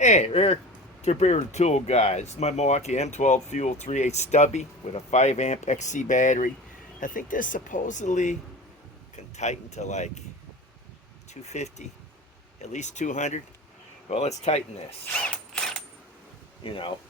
Hey, Eric, the Beer Tool guy. This is my Milwaukee M12 Fuel 3/8 Stubby with a 5 amp XC battery. I think this supposedly can tighten to like 250, at least 200. Well, let's tighten this. You know,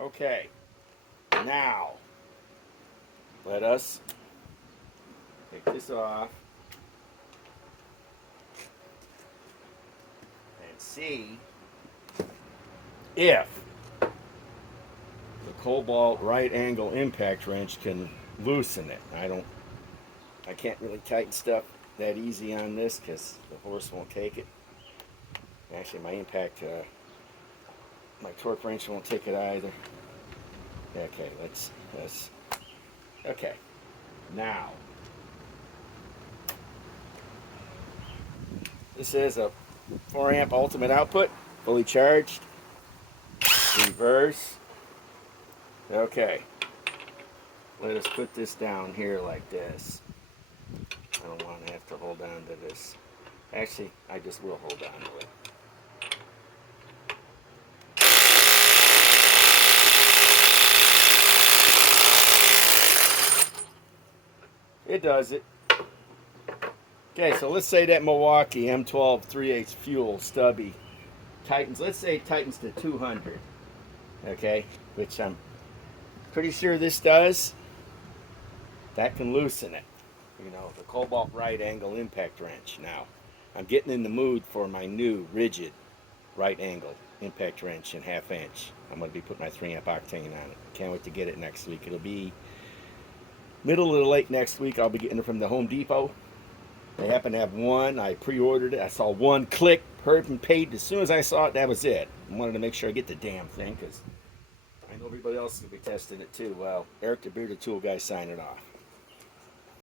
okay. Now, let us take this off and see if the Kobalt right angle impact wrench can loosen it. I can't really tighten stuff that easy on this because the horse won't take it. Actually, my torque wrench won't take it either. Okay, let's, okay. Now, this is a 4 amp ultimate output, fully charged, reverse. Okay, let us put this down here like this. I don't want to have to hold on to this. Actually, I just will hold on to it. It does it. Okay, so let's say that Milwaukee M12 3/8 fuel stubby tightens. Let's say it tightens to 200. Okay, which I'm pretty sure this does. That can loosen it. You know, the Kobalt right angle impact wrench. Now, I'm getting in the mood for my new rigid right angle impact wrench in 1/2 inch. I'm going to be putting my 3 amp octane on it. Can't wait to get it next week. It'll be middle to late next week. I'll be getting it from the Home Depot. They happen to have one. I pre-ordered it. I saw one click, heard and paid. As soon as I saw it, that was it. I wanted to make sure I get the damn thing because I know everybody else is going to be testing it too. Well, Eric the Bearded Tool Guy signing off.